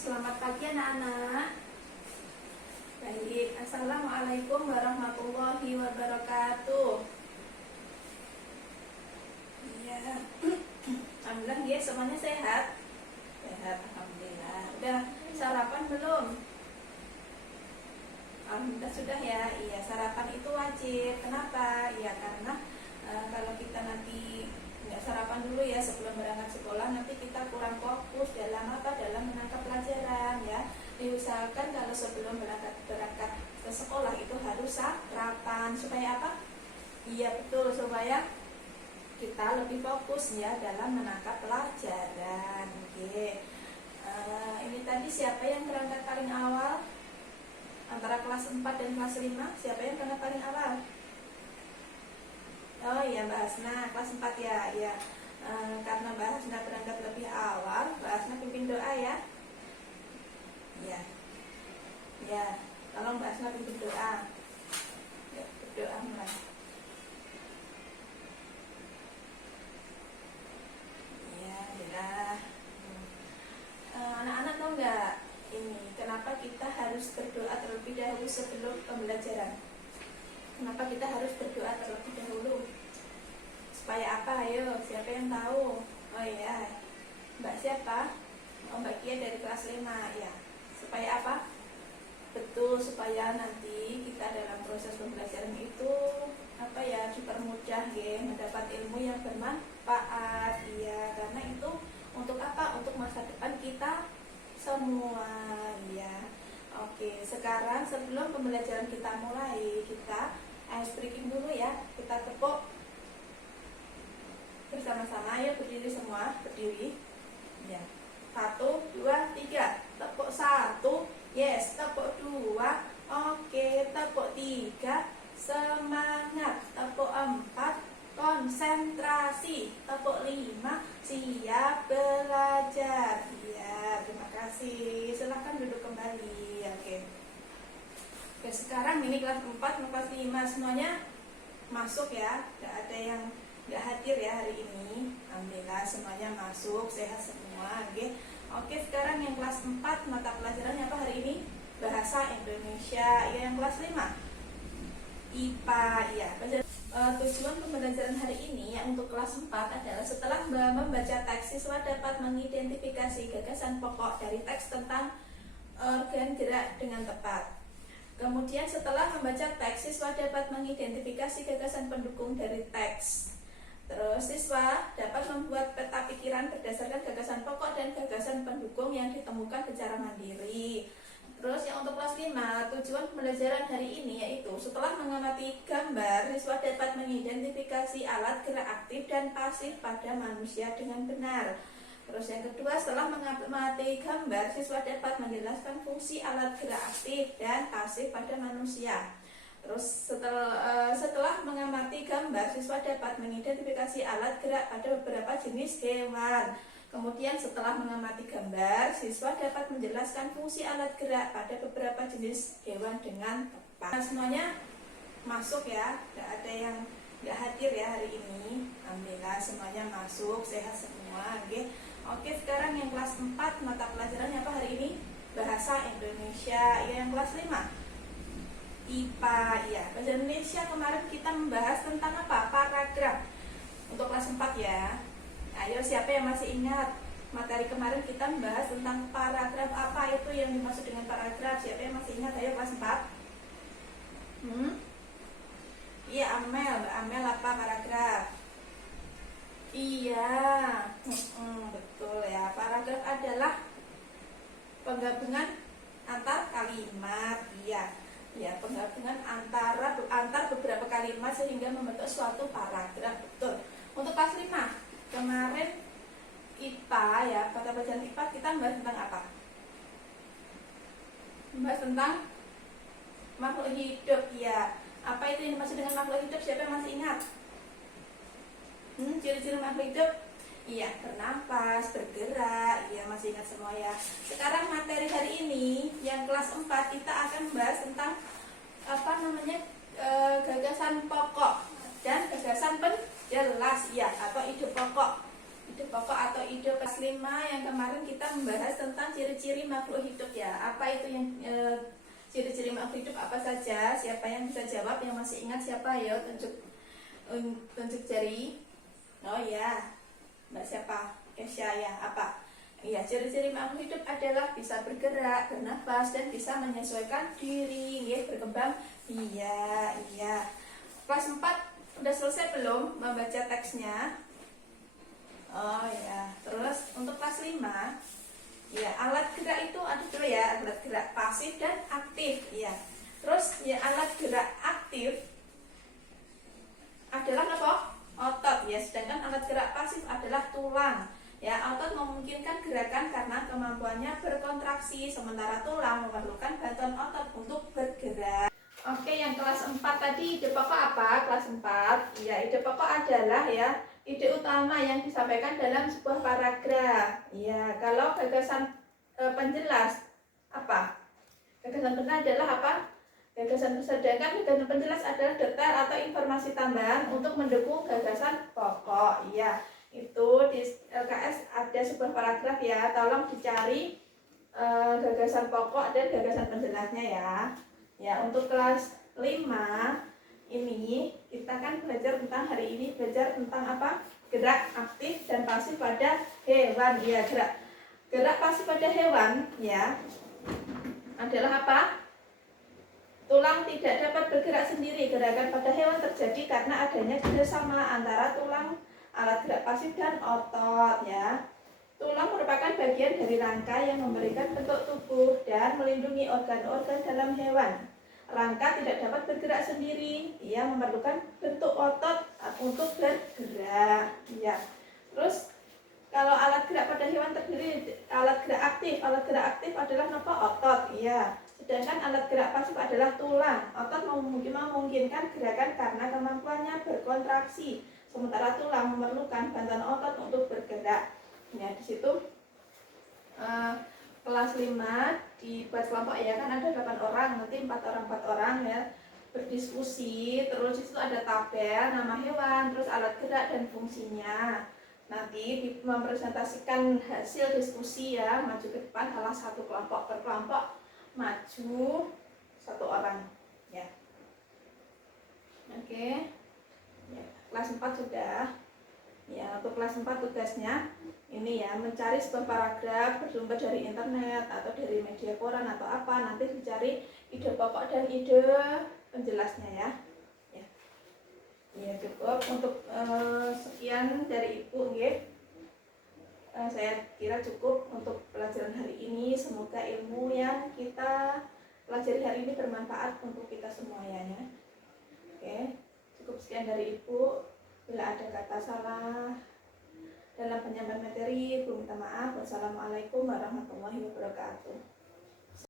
Selamat pagi anak-anak. Baik, assalamualaikum warahmatullahi wabarakatuh. Iya, alhamdulillah ya, semuanya sehat. Sehat, alhamdulillah. Udah sarapan belum? Alhamdulillah sudah ya. Iya, sarapan itu wajib. Kenapa? Ya karena kalau kita nanti nggak sarapan dulu ya sebelum berangkat sekolah, nanti kita kurang fokus dalam menangkap pelajaran ya. Diusahakan kalau sebelum berangkat ke sekolah itu harus sarapan supaya apa? Iya betul, supaya kita lebih fokus ya dalam menangkap pelajaran. Oke. Ini tadi siapa yang berangkat paling awal? Antara kelas 4 dan kelas 5, siapa yang berangkat paling awal? Oh iya, Mbak Hasna, kelas 4 ya. Ya. Karena Mbak Hasna berangkat lebih awal, Mbak Hasna pimpin doa ya. Ya. Ya, tolong Mbak Hasna pimpin doa. Ya, berdoa mulai. Ya, ya. Anak-anak tahu nggak ini kenapa kita harus berdoa terlebih dahulu sebelum pembelajaran? Kenapa kita harus berdoa terlebih dahulu? Supaya apa? Ayo, siapa yang tahu? Oh iya, Mbak siapa? Oh, Mbak Kia dari kelas 5 ya. Supaya apa? Betul, supaya nanti kita dalam proses pembelajaran itu apa ya, dipermudah ya, mendapat ilmu yang bermanfaat. Iya, karena itu untuk apa? Untuk masa depan kita semua ya. Oke, sekarang sebelum pembelajaran kita mulai, kita ice breaking dulu ya. Kita tepuk bersama-sama. Ayo berdiri semua, berdiri ya. 1, 2, 3. Tepuk 1. Yes, tepuk 2. Oke, tepuk 3. Semangat. Tepuk 4. Konsentrasi. Tepuk 5. Siap belajar. Iya, terima kasih. Silahkan duduk kembali. Oke. Oke, sekarang ini kelas 4 kelas 5 semuanya masuk ya. Gak ada yang gak hadir ya hari ini. Alhamdulillah semuanya masuk, sehat semua. Oke, sekarang yang kelas 4 mata pelajarannya apa hari ini? Bahasa Indonesia. Ya, yang kelas 5 IPA ya. Tujuan pembelajaran hari ini ya untuk kelas 4 adalah setelah membaca teks, siswa dapat mengidentifikasi gagasan pokok dari teks tentang organ gerak dengan tepat. Kemudian setelah membaca teks, siswa dapat mengidentifikasi gagasan pendukung dari teks. Terus siswa dapat membuat peta pikiran berdasarkan gagasan pokok dan gagasan pendukung yang ditemukan secara mandiri. Terus yang untuk kelas 5, tujuan pembelajaran hari ini yaitu setelah mengamati gambar, siswa dapat mengidentifikasi alat gerak aktif dan pasif pada manusia dengan benar. Terus yang kedua, setelah mengamati gambar, siswa dapat menjelaskan fungsi alat gerak aktif dan pasif pada manusia. Terus setelah mengamati gambar, siswa dapat mengidentifikasi alat gerak pada beberapa jenis hewan. Kemudian setelah mengamati gambar, siswa dapat menjelaskan fungsi alat gerak pada beberapa jenis hewan dengan tepat. Nah, semuanya masuk ya, tidak ada yang nggak hadir ya hari ini. Alhamdulillah semuanya masuk, sehat semua. Oke, sekarang yang kelas 4 mata pelajarannya apa hari ini? Bahasa Indonesia. Ya, yang kelas 5 IPA ya. Bahasa Indonesia kemarin kita membahas tentang apa? Paragraf. Untuk kelas 4 ya. Ayo, siapa yang masih ingat materi kemarin kita membahas tentang paragraf? Apa itu yang dimaksud dengan paragraf? Siapa yang masih ingat? Ayo kelas 4. Iya, Amel. Mbak Amel apa paragraf? Iya, betul ya. Paragraf adalah penggabungan antar kalimat. Iya, ya, penggabungan antar beberapa kalimat sehingga membentuk suatu paragraf. Betul. Untuk kelas 5 kemarin IPA ya, pada pelajaran IPA kita membahas tentang apa? Membahas tentang makhluk hidup ya. Apa itu yang dimaksud dengan makhluk hidup? Siapa yang masih ingat? Ciri-ciri makhluk hidup? Iya, bernafas, bergerak. Iya, masih ingat semua ya. Sekarang materi hari ini yang kelas 4 kita akan membahas tentang apa namanya? Gagasan pokok dan gagasan penjelas ya, atau ide pokok Ide pokok atau ide kelas 5 yang kemarin kita membahas tentang ciri-ciri makhluk hidup ya. Apa itu yang ciri-ciri makhluk hidup apa saja? Siapa yang bisa jawab? Yang masih ingat siapa? Ya, tunjuk jari. Oh ya, Mbak siapa? Kesya ya. Apa? Iya, ciri-ciri makhluk hidup adalah bisa bergerak, bernafas, dan bisa menyesuaikan diri, ya, berkembang. Iya, iya. Kelas 4 udah selesai belum membaca teksnya? Oh ya, terus untuk kelas 5, ya alat gerak itu ada dulu ya, alat gerak pasif dan aktif, ya. Terus ya alat gerak aktif adalah apa? Otot ya, sedangkan alat gerak pasif adalah tulang. Ya, otot memungkinkan gerakan karena kemampuannya berkontraksi, sementara tulang memerlukan bantuan otot untuk bergerak. Oke, yang kelas 4 tadi ide pokok apa? Kelas 4, ya ide pokok adalah ya ide utama yang disampaikan dalam sebuah paragraf. Ya, kalau gagasan penjelas apa? Gagasan penjelas adalah apa? Sedangkan gagasan penjelas adalah detail atau informasi tambahan untuk mendukung gagasan pokok. Ya, itu di LKS ada sebuah paragraf ya. Tolong dicari gagasan pokok dan gagasan penjelasnya ya. Ya, untuk kelas 5 ini kita kan belajar tentang hari ini belajar tentang apa? Gerak aktif dan pasif pada hewan. Ya, gerak pasif pada hewan ya adalah apa? Tulang tidak dapat bergerak sendiri. Gerakan pada hewan terjadi karena adanya kerjasama antara tulang, alat gerak pasif dan otot ya. Tulang merupakan bagian dari rangka yang memberikan bentuk tubuh dan melindungi organ-organ dalam hewan. Rangka tidak dapat bergerak sendiri, ia memerlukan bentuk otot untuk bergerak. Ya. Terus kalau alat gerak pada hewan terdiri alat gerak aktif. Alat gerak aktif adalah apa? Otot. Ya. Sedangkan alat gerak pasif adalah tulang. Otot memungkinkan gerakan karena kemampuannya berkontraksi, sementara tulang memerlukan bantuan otot untuk bergerak. Ya, di situ kelas 5 dibuat kelompok ya, kan ada 8 orang, nanti 4 orang ya berdiskusi. Terus di situ ada tabel nama hewan, terus alat gerak dan fungsinya. Nanti mempresentasikan hasil diskusi ya, maju ke depan salah satu kelompok per kelompok maju 1 orang ya. Oke. Ya, kelas 4 sudah. Ya, untuk kelas 4 tugasnya ini ya, mencari sebuah paragraf bersumber dari internet atau dari media koran atau apa, nanti dicari ide pokok dan ide penjelasnya ya. Ya, ya cukup untuk sekian dari Ibu nggih. Saya kira cukup untuk pelajaran hari ini. Semoga ilmu yang kita pelajari hari ini bermanfaat untuk kita semuanya. Oke, cukup sekian dari Ibu. Bila ada kata salah dalam penyampaian materi, minta maaf. Wassalamualaikum warahmatullahi wabarakatuh.